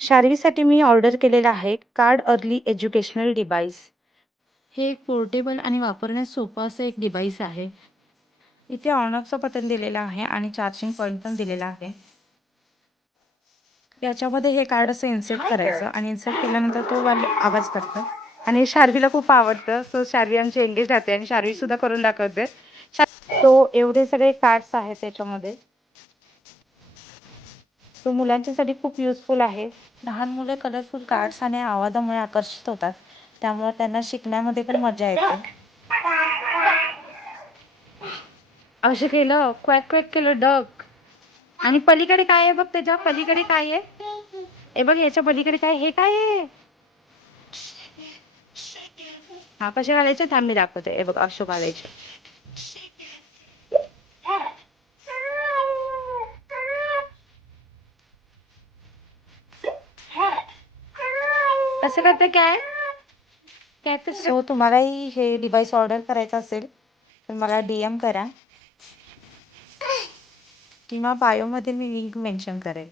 शार्वीसाठी मी order केलेलं आहे card early educational device. हे एक पोर्टेबल आणि वापरण्यास सोपं असं एक डिव्हाइस आहे. इथे ऑन ऑफचं बटन दिलेलं आहे आणि चार्जिंग पॉईंट पण दिलेला आहे. याच्यामध्ये हे कार्ड असं इन्सर्ट करायचं आणि इन्सर्ट केल्यानंतर तो आवाज करतो आणि शार्वीला खूप आवडतं. सो शार्वी आमची एंगेज राहते आणि शार्वी सुद्धा करून दाखवते. तो एवढे सगळे कार्ड्स आहेत त्याच्यामध्ये. तो मुलांच्यासाठी खूप युजफुल आहे. लहान मुले कलरफुल कार्ड्स आणि आवाजामुळे आकर्षित होतात. त्यामुळे त्यांना शिकण्यामध्ये पण मजा येते. असं केलं क्वॅक क्वॅक केलं डक. आणि पलीकडे काय आहे बघ, त्याच्या पलीकडे काय आहे हे बघ, याच्या पलीकडे काय, हे काय आहे. हा कसे घालायचे थांब मी दाखवते. हे बघ असं घालायचे. कसं करते काय काय. सो तुम्हालाही हे डिव्हाइस ऑर्डर करायचं असेल तर मला DM करा किंवा बायोमध्ये मी लिंक मेन्शन करेल.